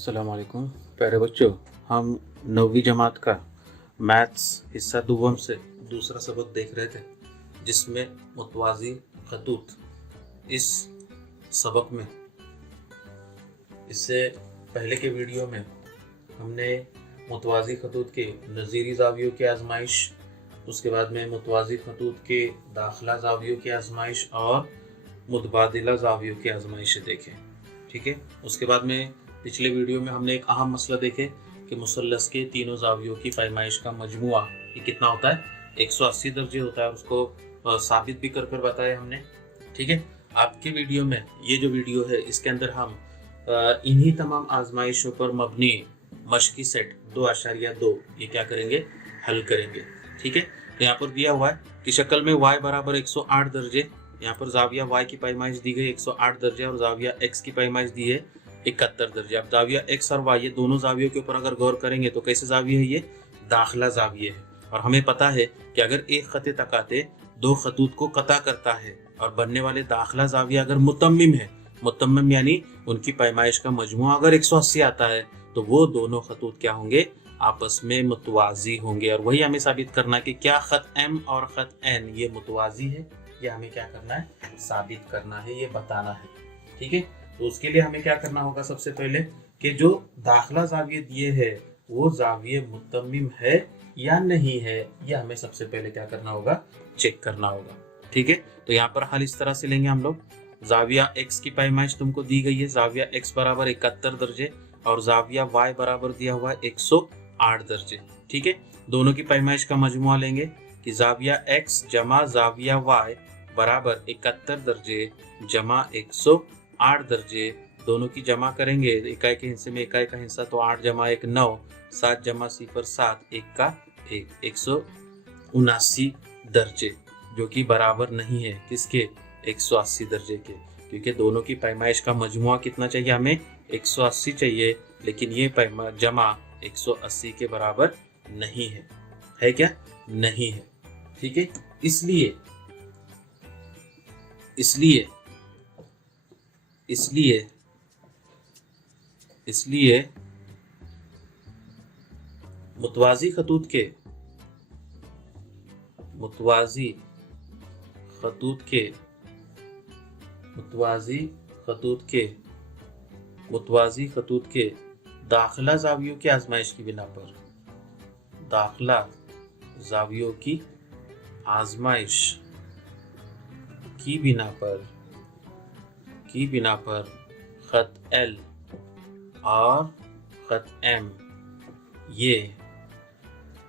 अस्सलाम वालेकुम प्यारे बच्चों, हम 9वीं जमात का मैथ्स हिस्सा दुवम से दूसरा सबक देख रहे थे, जिसमें मुतवाज़ी खतूत। इस सबक में इससे पहले के वीडियो में हमने मुतवाज़ी खतूत के नज़ीरी ज़ावियों की आजमाइश, उसके बाद में मुतवाज़ी खतूत के दाखिला ज़ावियों की आजमाइश और मुतबादिला ज़ावियों की आजमाइशें देखें। ठीक है, उसके बाद में पिछले वीडियो में हमने एक अहम मसला देखे कि मुसल्लस के तीनों ज़ावियों की पैमाइश का मजमुआ ये कितना होता है, 180 दर्जे होता है। उसको साबित भी कर बताया हमने। ठीक है, आपके वीडियो में ये जो वीडियो है इसके अंदर हम इन्हीं तमाम आजमाइशों पर मबनी मशकी सेट 2.2 ये क्या करेंगे, हल करेंगे। ठीक है, तो यहाँ पर दिया हुआ है कि शक्ल में y बराबर 108 दर्जे, यहाँ पर जाविया y की पैमाइश दी गई 108 दर्जे और जाविया x की पैमाइश दी है 71 दर्जे। अब जाविया x और y ये दोनों जावियों के ऊपर अगर गौर करेंगे तो कैसे जाविया है, ये दाखिला जाविया है। और हमें पता है कि अगर एक खत तकाते दो खतूत को कता करता है और बनने वाले दाखिला जाविया अगर मुतम्मिम है, मुतम्मिम यानी उनकी पैमाइश का मजमुआ अगर 180 आता है, तो वो दोनों खतूत क्या होंगे, आपस में मुतवाजी होंगे। और वही हमें साबित करना है कि क्या खत m और खत n ये मुतवाजी है, ये हमें क्या करना है, साबित करना है, ये बताना है। ठीक है, तो उसके लिए हमें क्या करना होगा, सबसे पहले कि जो दाखिला जाविये दिए है वो जाविये मुतम्मिम है या नहीं है, ये हमें सबसे पहले क्या करना होगा, चेक करना होगा। ठीक है, तो यहाँ पर हल इस तरह से लेंगे हम लोग। जाविया x की पैमाइश तुमको दी गई है, जाविया x बराबर 71 दर्जे और जाविया y बराबर दिया हुआ है 108 दर्जे। ठीक है, दोनों की पैमाइश का मजमुआ लेंगे कि जाविया x जमा जाविया y बराबर 71 दर्जे जमा 108 दर्जे। दोनों की जमा करेंगे, इकाई के हिस्से में इकाई का हिस्सा तो 8 जमा 1 9, 7 जमा 0 7, 1 का 1, 179 दर्जे, जो कि बराबर नहीं है किसके, 180 दर्जे के, क्योंकि दोनों की पैमाइश का मजमुआ कितना चाहिए, हमें 180 चाहिए, लेकिन ये जमा 180 के बराबर नहीं है क्या, नहीं है। ठीक है, इसलिए इसलिए इसलिए इसलिए मुतवाज़ी खतूत के मुतवाज़ी खतूत के मुतवाज़ी खतूत के मुतवाज़ी खतूत के दाखिला ज़ावियों की आजमाइश की बिना पर, दाखिला ज़ावियों की आजमाइश की बिना पर खत L और खत M ये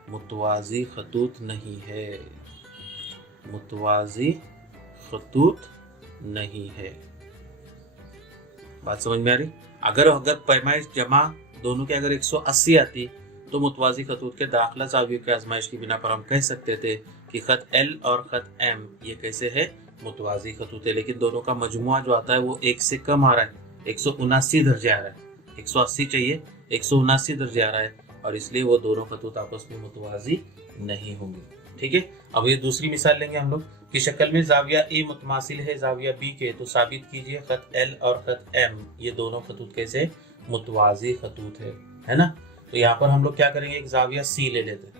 मुतवाज़ी खतूत नहीं है, मुतवाज़ी खतूत नहीं है। बात समझ में आ रही? अगर पैमाइश जमा दोनों के अगर 180 आती तो मुतवाज़ी खतूत के दाखिला ज़ावियों की आजमाइश की बिना पर हम कह सकते थे कि खत L और खत M ये कैसे है, मुतवाज़ी खतूत है। लेकिन दोनों का मजमुआ जो आता है वो 1 से कम आ रहा है, 179 दर्जे आ रहा है, 180 चाहिए, 179 दर्जे आ रहा है, और इसलिए वो दोनों खतूत आपस में मुतवाज़ी नहीं होंगे। ठीक है, अब ये दूसरी मिसाल लेंगे हम लोग कि शक्ल में जाविया A मुतमासिल है जाविया B के, तो साबित कीजिए खत L और खत M ये दोनों खतूत कैसे, मुतवाज़ी खतूत है ना। तो यहाँ पर हम लोग क्या करेंगे, एक जाविया C ले लेते हैं,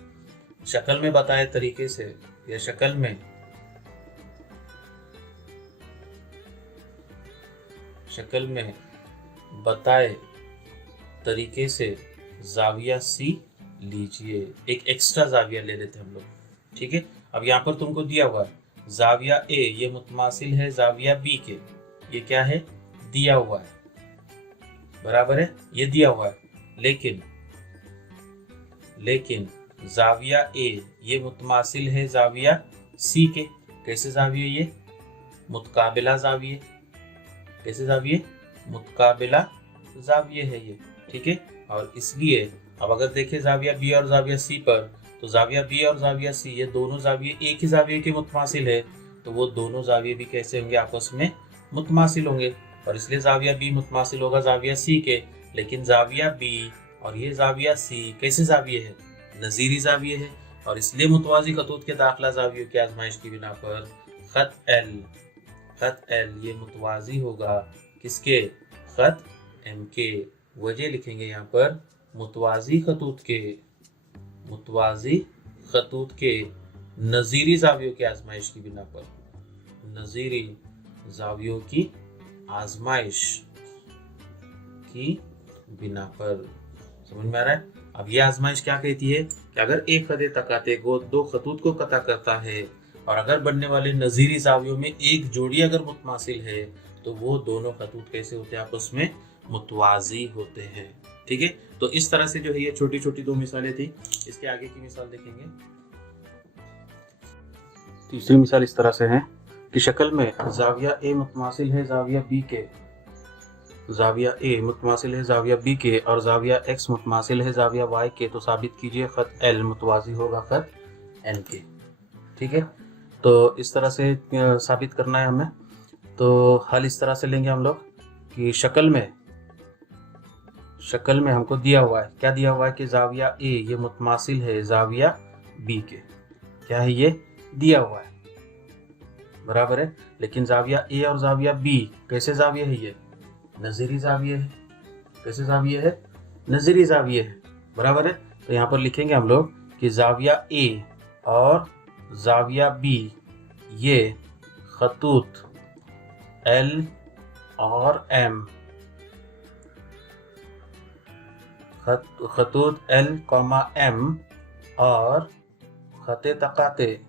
शक्ल में बताए तरीके से या शक्ल में बताए तरीके से जाविया C लीजिए, एक एक्स्ट्रा जाविया ले लेते हैं हम लोग। ठीक है, अब यहाँ पर तुमको दिया हुआ है जाविया A ये मुतमासिल है जाविया B के, ये क्या है, दिया हुआ है, बराबर है, ये दिया हुआ है। लेकिन जाविया A ये मुतमासिल है जाविया C के, कैसे जाविया, ये मुतकाबिला जाविये, कैसे जाविये, मुतकाबिला जाविये है ये। ठीक है, और इसलिए अब अगर देखें जाविया B और जाविया C पर, तो जाविया B और जाविया C ये दोनों जाविये एक ही जाविये के मुतमासिल है, तो वो दोनों जाविये भी कैसे होंगे, आपस में मुतमासिल होंगे, और इसलिए जाविया B मुतमासिल होगा जाविया C के। लेकिन जाविया B और ये जाविया C कैसे जाविये है, नज़ीरी जाविये है, और इसलिए मुतवाज़ी खतूत के दाखिला जावियों की आजमाइश की बिना पर खत L ये मुतवाज़ी होगा किसके, खत M के, वजह लिखेंगे यहाँ पर मुतवाज़ी खतूत के नज़ीरी ज़ावियों की आजमाइश की बिना पर, नज़ीरी ज़ावियों की आजमाइश की बिना पर। समझ में आ रहा है? अब ये आजमाइश क्या कहती है कि अगर एक खत तकाते को दो खतूत को कता करता है और अगर बनने वाले नज़ीरी ज़ावियों में एक जोड़ी अगर मुतमासिल है तो वो दोनों खतूत कैसे होते हैं? आपस में मुतवाज़ी होते हैं। ठीक है, तो इस तरह से जो है ये छोटी छोटी दो मिसालें थी। इसके आगे की मिसाल देखेंगे। तीसरी मिसाल इस तरह से है कि शक्ल में ज़ाविया ए मुतमासिल है ज़ाविया बी के, ज़ाविया ए मुतमासिल है ज़ाविया बी के और ज़ाविया एक्स मुतमासिल है ज़ाविया वाई के, तो साबित कीजिए खत एल मुतवाज़ी होगा खत एन के। ठीक है, तो इस तरह से साबित करना है हमें। तो हल इस तरह से लेंगे हम लोग कि शक्ल में हमको दिया हुआ है, क्या दिया हुआ है कि ज़ाविया ए ये मुतमासिल है ज़ाविया बी के। क्या है? ये दिया हुआ है, बराबर है। लेकिन ज़ाविया ए और ज़ाविया बी कैसे ज़ाविया है? ये नज़ीरी ज़ाविया है। कैसे ज़ाविया है? नज़ीरी ज़ाविया है, बराबर है। तो यहाँ पर लिखेंगे हम लोग कि ज़ाविया ए और ज़ाविया बी ये खतूत एल और एम, खतूत एल कॉमा एम और खते तकाते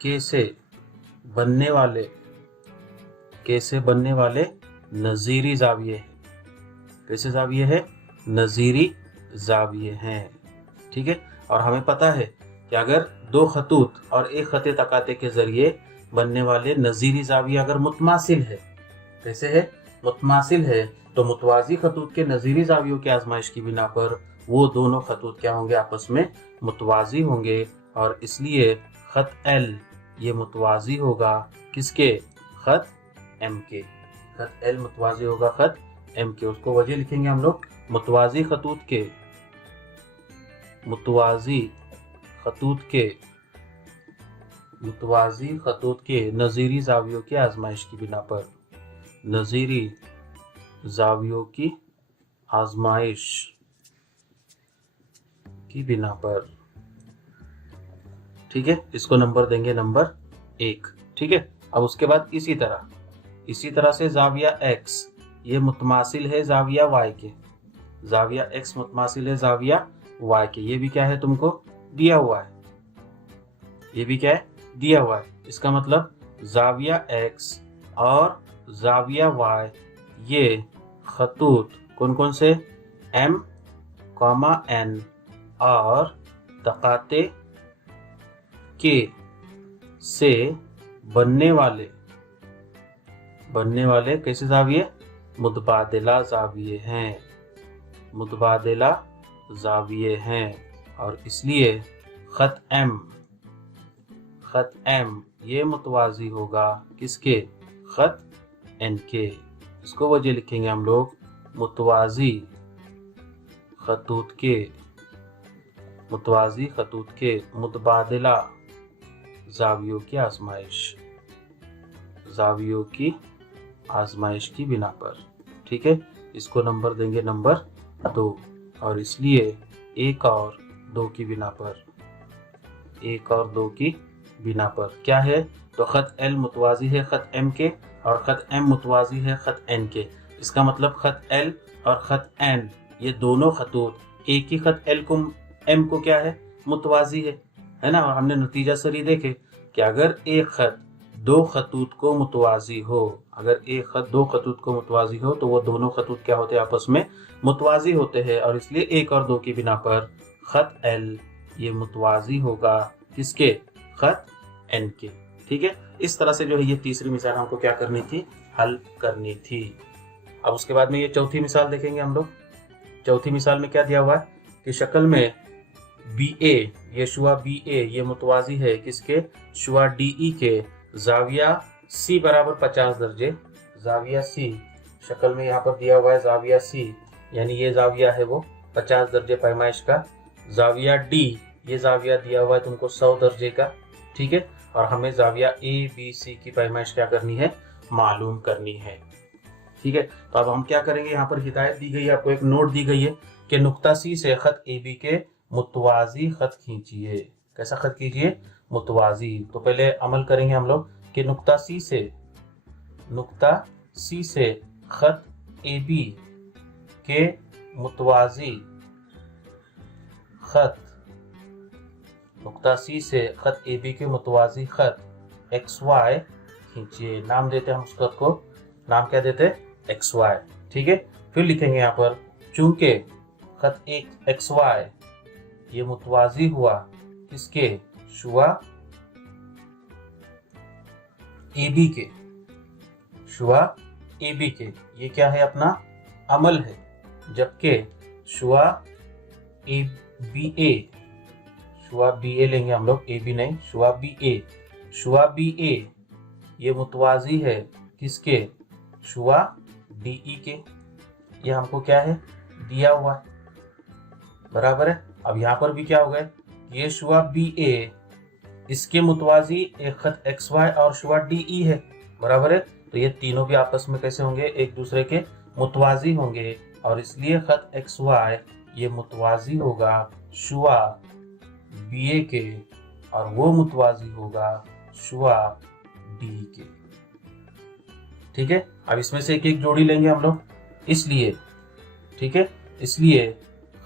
के से बनने वाले नज़ीरी ज़ाविये। कैसे ज़ाविये है? नज़ीरी ज़ाविये हैं। ठीक है, और हमें पता है कि अगर दो खतूत और एक खते तकाते के जरिए बनने वाले नज़ीरी ज़ाविया अगर मुतमासिल है, कैसे है? मुतमासिल है, तो मुतवाज़ी खतूत के नज़ीरी ज़ावियों की आजमाइश की बिना पर वो दोनों खतूत क्या होंगे? आपस में मुतवाज़ी होंगे, और इसलिए खत एल ये मुतवाज़ी होगा किसके? खत एम के। खत एल मुतवाज़ी होगा खत एम के। उसको वजह लिखेंगे हम लोग मुतवाज़ी खतूत के नज़ीरी ज़ावियों की आजमाइश की बिना पर, नज़ीरी ज़ावियों की आजमाइश की बिना पर। ठीक है, इसको नंबर देंगे नंबर 1। ठीक है, अब उसके बाद इसी तरह से ज़ाविया एक्स ये मुतमासिल है ज़ाविया वाई के, ज़ाविया एक्स मुतमासिल है ज़ाविया वाई के। ये भी क्या है? तुमको दिया हुआ है। ये भी क्या है? दिया हुआ है। इसका मतलब ज़ाविया एक्स और ज़ाविया वाई ये खतूत कौन कौन से? एम कॉमा एन और तकाते के से बनने वाले कैसे ज़ाविये? मुतबादिला ज़ाविये हैं, मुतबादिला ज़ाविये हैं। और इसलिए खत एम ये मुतवाज़ी होगा किसके? खत एन के। इसको वजह लिखेंगे हम लोग मुतवाज़ी खतूत के मुतबादिला ज़ावियों की आजमाइश की बिना पर। ठीक है, इसको नंबर देंगे नंबर 2, और इसलिए 1 और 2 की बिना पर क्या है? तो खत एल मुतवाज़ी है खत एम के और खत एम मुतवाज़ी है खत एन के। इसका मतलब खत एल और खत एन ये दोनों खतूत एक ही खत एल को एम को क्या है? मुतवाज़ी है ना। और हमने नतीजा सरी देखे कि अगर एक खत दो खतूत को मुतवाज़ी हो, अगर एक खत दो खतूत को मुतवाज़ी हो तो वो दोनों खतूत क्या होते हैं? आपस में मुतवाज़ी होते हैं, और इसलिए 1 और 2 की बिना पर खत एल ये मुतवाज़ी होगा किसके? खत एन के। ठीक है, इस तरह से जो है ये तीसरी मिसाल हमको क्या करनी थी? हल करनी थी। अब उसके बाद में ये चौथी मिसाल देखेंगे हम लोग। चौथी मिसाल में क्या दिया हुआ है कि शक्ल में बी ए ये शुआ बी ए ये मुतवाज़ी है किसके? शुआ डी ई के। ज़ाविया सी बराबर 50 दर्जे, ज़ाविया सी शक्ल में यहाँ पर दिया हुआ है ज़ाविया सी, यानी ये ज़ाविया है वो 50 दर्जे पैमाइश का। ज़ाविया डी ये ज़ाविया दिया हुआ है तुमको 100 दर्जे का। ठीक है, और हमें ज़ाविया ए बी सी की पैमाइश क्या करनी है? मालूम करनी है। ठीक है, तो अब हम क्या करेंगे, यहाँ पर हिदायत दी गई है, आपको एक नोट दी गई है कि नुक्ता सी से खत ए बी के मुतवाजी खत खींचिए। कैसा खत कीजिए, मुतवाजी। तो पहले अमल करेंगे हम लोग कि नुक्ता सी से खत ए बी के मुतवाजी खत, नुक्ता सी से खत ए बी के मुतवाजी खत एक्स वाई खींचिए। नाम देते हैं हम उस खत को, नाम क्या देते हैं, एक्स वाई। ठीक है, फिर लिखेंगे यहाँ पर चूंकि खत एक एक्स वाई ये मुतवाजी हुआ किसके, शुआ ए बी के, शुआ ए बी के, ये क्या है अपना अमल है, जबकि शुआ ए बी ए, शुआ बी ए लेंगे हम लोग, ए बी नहीं, शुआ बी ए, शुआ बी ए ये मुतवाजी है किसके, शुआ डी ई के। ये हमको क्या है, दिया हुआ है, बराबर है। अब यहाँ पर भी क्या हो गया, ये शुआ बी ए इसके मुतवाजी एक खत एक्स वाई और शुआ डी ई है, बराबर है। तो ये तीनों भी आपस में कैसे होंगे, एक दूसरे के मुतवाजी होंगे, और इसलिए खत एक्स वाई ये मुतवाजी होगा शुआ बी ए के, और वो मुतवाजी होगा शुआ डी के। ठीक है, अब इसमें से एक एक जोड़ी लेंगे हम लोग, इसलिए ठीक है, इसलिए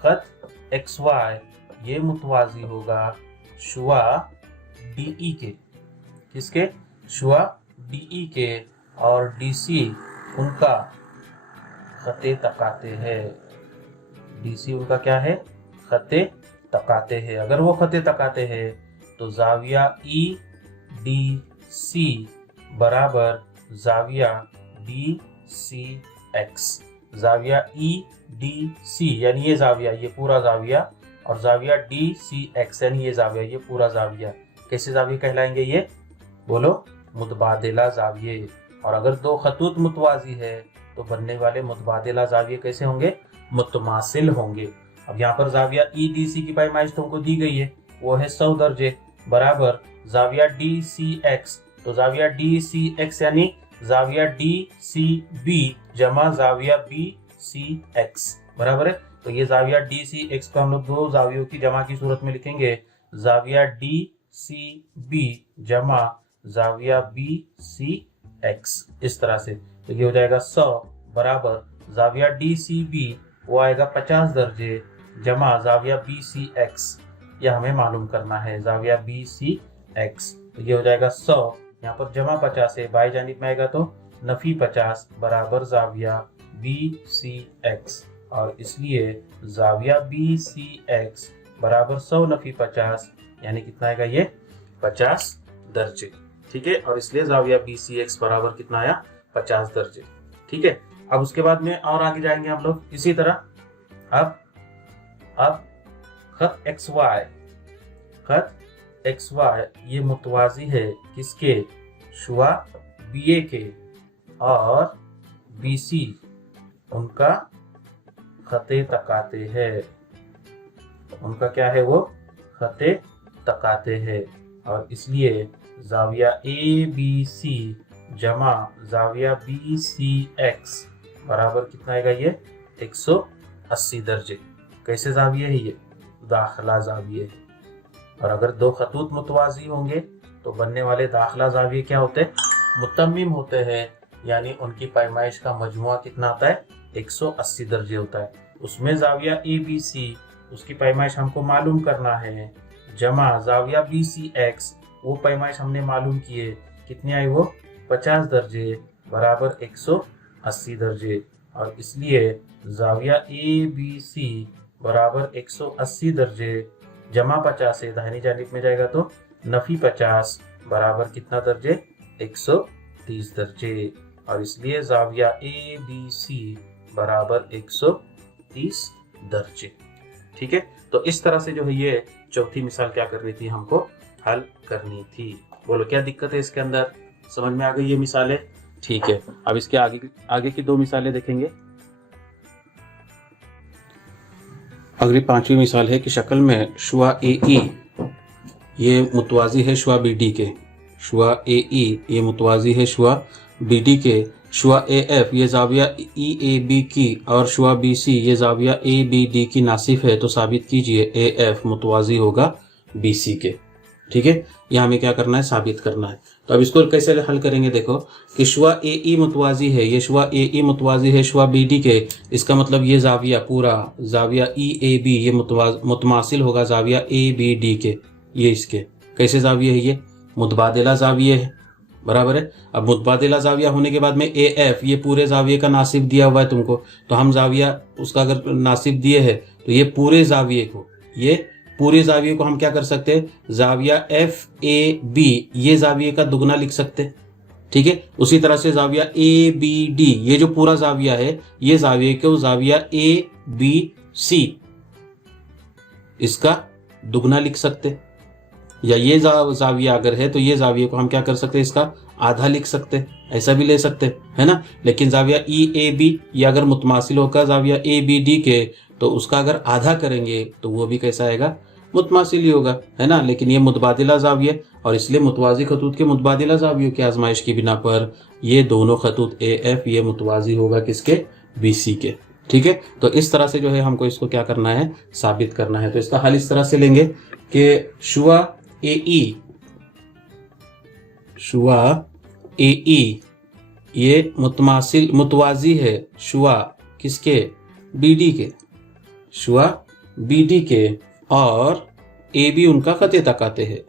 खत एक्स वाई ये मुतवाजी होगा शुआ डी ई के, किसके, शुआ डी ई के, और डी सी उनका खते तकाते हैं, डी सी उनका क्या है, खते तकाते हैं। अगर वो खते तकाते हैं तो जाविया ई डी सी बराबर जाविया डी सी एक्स, जाविया ई डी सी यानी ये जाविया, ये पूरा जाविया, और जाविया डी सी एक्स यानी ये जाविया, ये पूरा जाविया। कैसे जाविये कहलाएंगे ये, बोलो, मुतबादिला जाविये। और अगर दो खतूत मुतवाजी है तो बनने वाले मुतबादिला जाविये कैसे होंगे, मुतमासिल होंगे। अब यहाँ पर जाविया ई डी सी की पैमाइश तुमको दी गई है, वो है 100 दर्जे, बराबर जाविया डी सी एक्स, तो जाविया डी सी एक्स यानी जाविया डी सी बी जमा जाविया बी सी एक्स, बराबर है। तो ये जाविया डी सी एक्स को हम लोग दो जावियों की जमा की सूरत में लिखेंगे, जाविया डी सी बी जमा जाविया बी सी एक्स, इस तरह से। तो ये हो जाएगा 100 बराबर जाविया डी सी बी वो आएगा 50 दर्जे जमा जाविया बी सी एक्स, यह हमें मालूम करना है, जाविया बी सी एक्स। तो ये हो जाएगा 100, यहाँ पर जमा 50 है, बाई जानिब में आएगा तो नफी 50 बराबर जाविया बी सी एक्स, और इसलिए जाविया बी सी एक्स बराबर 100 नफी 50 यानी कितना आएगा, ये 50 दर्जे। ठीक है, और इसलिए जाविया बी सी एक्स बराबर कितना आया, 50 दर्जे। ठीक है, अब उसके बाद में और आगे जाएंगे हम लोग इसी तरह। अब खत एक्स वाई ये मुतवाजी है किसके, शुआ बी ए के, और बी सी उनका खते तकाते हैं, उनका क्या है, वो खते तकाते हैं, और इसलिए जाविया ए बी सी जमा जाविया बी सी एक्स बराबर कितना आएगा, ये 180 दर्जे। कैसे जाविये है ये, दाखिला जाविये। और अगर दो खतूत मुतवाजी होंगे तो बनने वाले दाखिला जाविये क्या होते हैं, मुतम्मिम होते हैं, यानी उनकी पैमाइश का मजमुआ कितना आता है, 180 दर्जे होता है। उसमें जाविया ए बी सी उसकी पैमाइश हमको मालूम करना है, जमा जाविया बी सी एक्स वो पैमाइश हमने मालूम किए, कितनी आई वो 50 दर्जे बराबर 180 दर्जे, और इसलिए जाविया ए बी सी बराबर 180 दर्जे जमा 50 से दाहिनी जानिब में जाएगा तो नफी 50 बराबर कितना दर्जे, 130 दर्जे, और इसलिए जाविया ए बी सी बराबर 130 दर्जे। ठीक है, तो इस तरह से जो है ये चौथी मिसाल क्या करनी थी, हमको हल करनी थी। बोलो क्या दिक्कत है इसके अंदर, समझ में आ गई ये मिसालें। ठीक है, अब इसके आगे की दो मिसालें देखेंगे। अगली पांचवी मिसाल है कि शक्ल में शुआ ए ई ये मुतवाजी है शुआ बी डी के, शुआ ए ई ये मुतवाजी है शुआ बी डी के। शुआ ए एफ ये जाविया ई ए बी की और शुआ बी सी ये जाविया ए बी डी की नासिफ है। तो साबित कीजिए ए एफ मुतवाजी होगा बी सी के। ठीक है, यह हमें क्या करना है, साबित करना है। तो अब इसको कैसे हल करेंगे, देखो कि शुआ ए ई मुतवाजी है, ये शुआ ए ई मुतवाजी है शुआ बी डी के। इसका मतलब ये जाविया पूरा जाविया ई ए बी ये मुतमासिल होगा जाविया ए बी डी के। ये इसके कैसे जाविया है, ये मुतबादिला जाविया है, बराबर है। अब मुतबादिला जाविया होने के बाद में ए एफ ये पूरे जाविये का नासिब दिया हुआ है तुमको, तो हम जाविया उसका अगर नासिब दिए है तो ये पूरे जाविये को, ये पूरे जाविये को हम क्या कर सकते हैं, जाविया एफ ए बी ये जाविये का दुगना लिख सकते हैं। ठीक है, उसी तरह से जाविया ए बी डी ये जो पूरा जाविया है ये जाविये को जाविया ए बी सी इसका दुगना लिख सकते, या ये जाविया अगर है तो ये जाविये को हम क्या कर सकते हैं, इसका आधा लिख सकते, ऐसा भी ले सकते है ना। लेकिन जाविया ई ए बी ये अगर मुतमासिल होगा जाविया ए बी डी के तो उसका अगर आधा करेंगे तो वो भी कैसा आएगा, मुतमासिल ही होगा, है ना। लेकिन ये मुतबादिला जाविया और इसलिए मुतवाजी खतूत के मुतबादिला जावियों की आजमाइश की बिना पर ये दोनों खतूत ए एफ ये मुतवाजी होगा किसके, बी सी के। ठीक है, तो इस तरह से जो है हमको इसको क्या करना है, साबित करना है। तो इसका हल इस तरह से लेंगे कि शुआ ए ई ये मुतवाजी है शुआ किसके, बी डी के, शुआ बी डी के, और ए बी उनका खते तकाते है,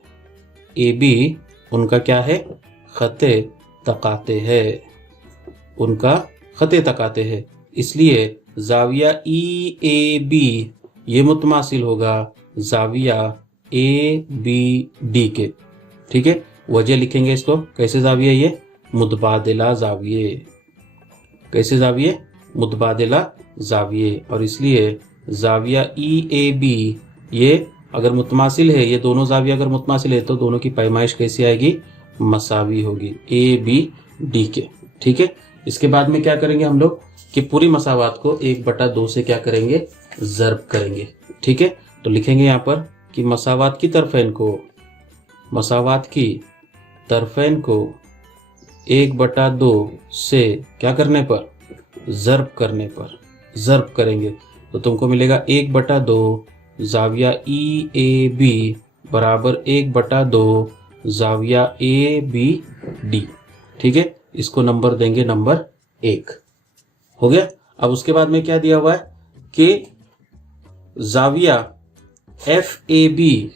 ए बी उनका क्या है, खते तकाते है, उनका खते तकाते है। इसलिए जाविया ई ए बी ये मुतमासिल होगा जाविया ए बी डी के। ठीक है, वजह लिखेंगे इसको कैसे, जाविया ये मुतबादिला जाविये, कैसे जाविये, मुतबादिला जाविये। और इसलिए जाविया ई ए बी ये अगर मुतमासिल है, ये दोनों जाविया अगर मुतमासिल है तो दोनों की पैमाइश कैसी आएगी, मसावी होगी ए बी डी के। ठीक है, इसके बाद में क्या करेंगे हम लोग कि पूरी मसावात को 1/2 से क्या करेंगे, ज़र्ब करेंगे। ठीक है, तो लिखेंगे यहाँ पर कि मसावात की तरफैन को, मसावात की तरफैन को 1/2 से क्या करने पर, ज़र्ब करने पर, ज़र्ब करेंगे तो तुमको मिलेगा 1/2 जाविया ई ए बी बराबर 1/2 जाविया ए बी डी। ठीक है, इसको नंबर देंगे नंबर 1, हो गया। अब उसके बाद में क्या दिया हुआ है कि जाविया एफ ए बी,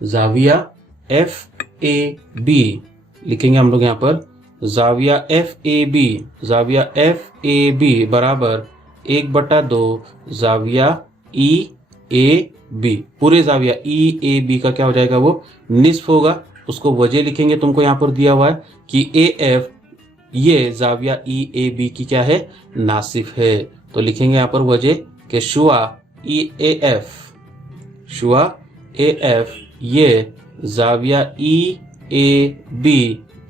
जाविया एफ ए बी लिखेंगे हम लोग यहाँ पर, जाविया एफ ए बी, जाविया एफ ए बी बराबर 1/2 जाविया ई ए बी, पूरे जाविया ई ए बी का क्या हो जाएगा, वो निस्फ होगा। उसको वजह लिखेंगे, तुमको यहाँ पर दिया हुआ है कि ए एफ ये जाविया ई ए बी की क्या है, नासिफ है। तो लिखेंगे यहाँ पर वजह कि शुआ ई ए एफ, शुआ ए एफ ये जाविया ई ए बी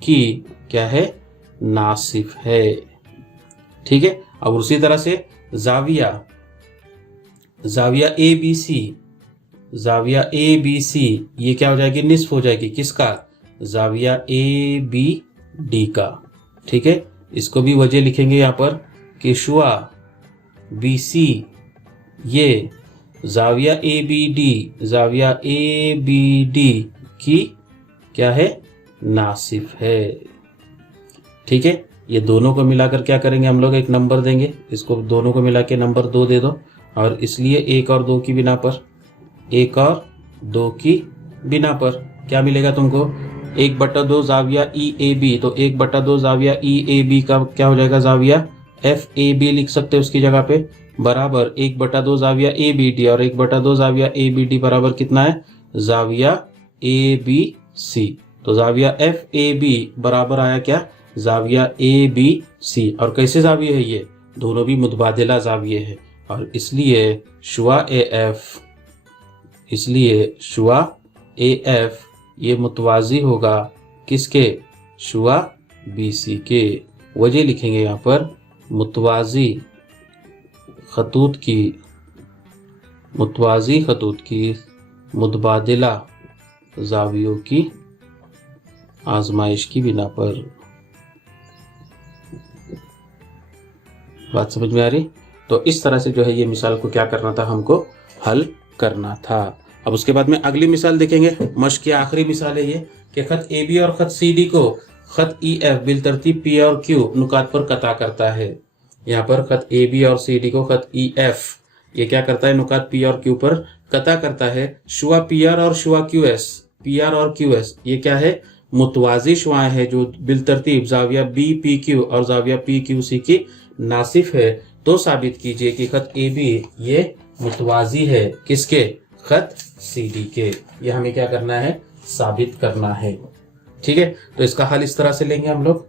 की क्या है, नासिफ है। ठीक है, अब उसी तरह से जाविया A B C, जाविया A B C ये क्या हो जाएगी, निस्फ हो जाएगी किसका, जाविया ए बी डी का। ठीक है, इसको भी वजह लिखेंगे यहाँ पर कि शुआ बी सी ये जाविया ए बी डी, जाविया ए बी डी की क्या है, नासिफ है। ठीक है, ये दोनों को मिलाकर क्या करेंगे हम लोग, एक नंबर देंगे, इसको दोनों को मिला के नंबर 2 दे दो। और इसलिए 1 और 2 की बिना पर, 1 और 2 की बिना पर क्या मिलेगा तुमको, 1/2 जाविया ई ए बी। तो 1/2 जाविया ई ए बी का क्या हो जाएगा, जाविया एफ ए बी लिख सकते हैं उसकी जगह पे, बराबर 1/2 जाविया ए बी डी, और 1/2 जाविया ए बी डी बराबर कितना है, जाविया ए बी सी। तो जाविया एफ ए बी बराबर आया क्या, जाविया ए बी सी। और कैसे जाविये है, ये दोनों भी मुतबादिला जाविये है। और इसलिए शुआ ए एफ, इसलिए शुआ ए एफ ये मुतवाजी होगा किसके, शुआ बी सी के। वजह लिखेंगे यहाँ पर मुतवाजी खतूत की, मुतवाजी खतूत की मुतबादिला जावियों की आजमाइश की बिना पर। बात समझ में आ रही? तो इस तरह से जो है ये मिसाल को क्या करना था, हमको हल करना था। अब उसके बाद में अगली मिसाल देखेंगे। मश्क की आखिरी मिसाल है ये कि खत ए बी और खत सी डी को खत ई एफ बिलतरतीब पी और क्यू नुकात पर कता करता है। यहाँ पर खत ए बी और सी डी को खत ई एफ ये क्या करता है, नुकात पी और क्यू पर कता करता है। शुआ पी आर और शुआ क्यू एस, पी आर और क्यू एस ये क्या है, मुतवाजी शुआएं हैं जो बिलतरतीब जाविया बी पी क्यू और जाविया पी क्यू सी की नासिफ है। तो साबित कीजिए कि खत ए बी ये मुतवाजी है किसके, खत सी डी के। ये हमें क्या करना है, साबित करना है। ठीक है, तो इसका हल इस तरह से लेंगे हम लोग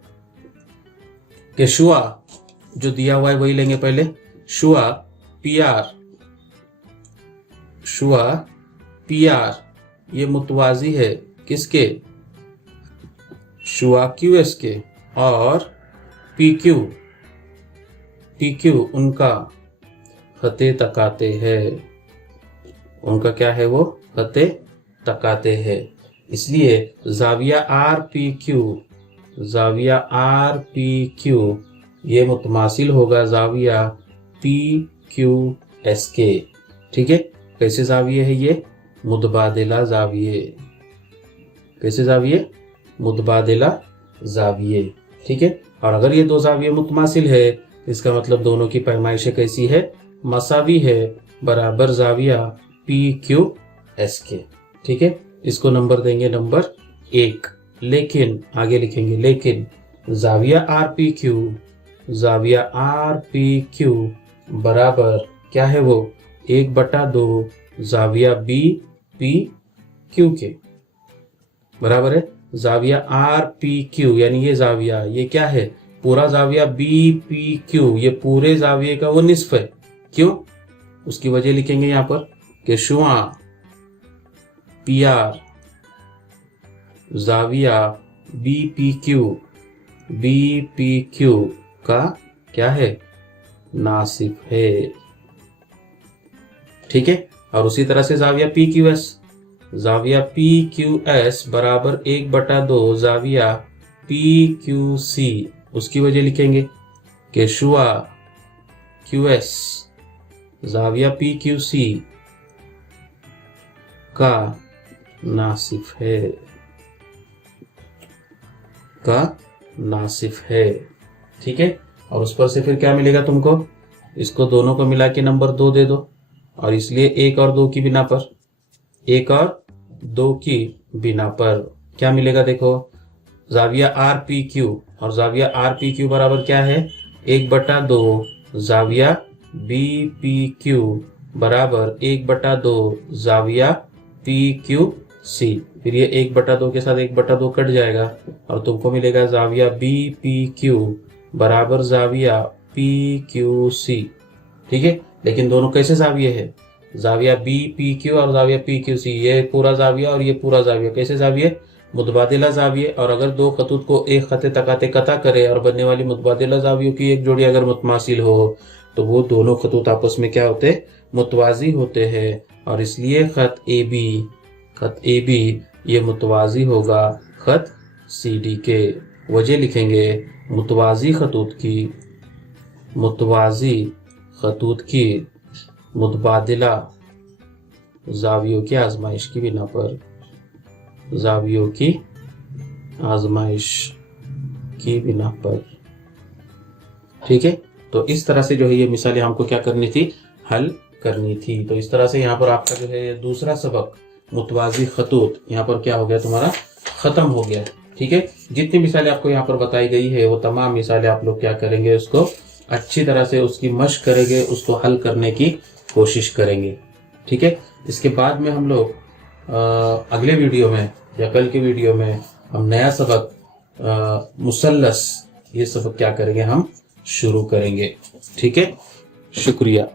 कि शुआ जो दिया हुआ है वही लेंगे पहले। शुआ पी आर ये मुतवाजी है किसके, शुआ क्यू एस के, और पी क्यू उनका खते तकाते है, उनका क्या है वो खते तकाते है। इसलिए जाविया आर पी क्यू ये मुतमासिल होगा जाविया पी क्यू एस के। ठीक है, कैसे जाविये है ये, मुतबादिला जाविये। कैसे जाविये, मुतबादिला जाविये। ठीक है, और अगर ये दो जाविये मुतमासिल है इसका मतलब दोनों की पैमाइशें कैसी है, मसावी है, बराबर जाविया पी क्यू एस के। ठीक है, इसको नंबर देंगे नंबर 1। लेकिन आगे लिखेंगे, लेकिन जाविया आर पी क्यू बराबर क्या है वो, 1/2 जाविया बी पी क्यू के बराबर है। जाविया आर पी क्यू यानी ये जाविया ये क्या है, पूरा जाविया बी पी क्यू ये पूरे जाविये का वो निस्फ है। क्यों, उसकी वजह लिखेंगे यहाँ पर कि शुआ पी आर जाविया बी पी क्यू का क्या है, नासिफ है। ठीक है, और उसी तरह से जाविया पी क्यू एस बराबर 1/2 जाविया पी क्यू सी, उसकी वजह लिखेंगे कि शुआ क्यू एस जाविया पी क्यू सी का नासिफ है। ठीक है, और उस पर से फिर क्या मिलेगा तुमको, इसको दोनों को मिला के नंबर 2 दे दो, और इसलिए 1 और 2 की बिना पर क्या मिलेगा, देखो जाविया आर पी क्यू, और जाविया आर पी क्यू बराबर क्या है, 1/2 जाविया बी पी क्यू बराबर 1/2 जाविया पी क्यू सी। फिर ये 1/2 के साथ 1/2 कट जाएगा और तुमको मिलेगा जाविया बी पी क्यू बराबर जाविया पी क्यू सी। ठीक है, लेकिन दोनों कैसे जाविये है, जाविया बी पी क्यू और जाविया पी क्यू सी, ये पूरा जाविया और ये पूरा जाविया कैसे जाविये, मुतबादिला जाविये। और अगर दो खतूत को एक खते तकाते कता करे और बनने वाली मुतबादिला जावियों की एक जोड़ी अगर मुतमासिल हो तो वो दोनों खतूत आपस में क्या होते, मुतवाजी होते हैं, और इसलिए खत ए बी ये मुतवाजी होगा खत सी डी के। वजह लिखेंगे, मुतवाजी खतूत की मुतबादिला जावियों की आजमाइश की बिना पर, ठीक है। तो इस तरह से जो है ये मिसालें हमको क्या करनी थी, हल करनी थी। तो इस तरह से यहाँ पर आपका जो है दूसरा सबक मुतवाजी खतूत यहाँ पर क्या हो गया, तुम्हारा खत्म हो गया। ठीक है, जितनी मिसालें आपको यहाँ पर बताई गई है वो तमाम मिसालें आप लोग क्या करेंगे, उसको अच्छी तरह से उसकी मशक करेंगे, उसको हल करने की कोशिश करेंगे। ठीक है, इसके बाद में हम लोग अगले वीडियो में या कल के वीडियो में हम नया सबक मुसल्लस ये सबक क्या करेंगे, हम शुरू करेंगे। ठीक है, शुक्रिया।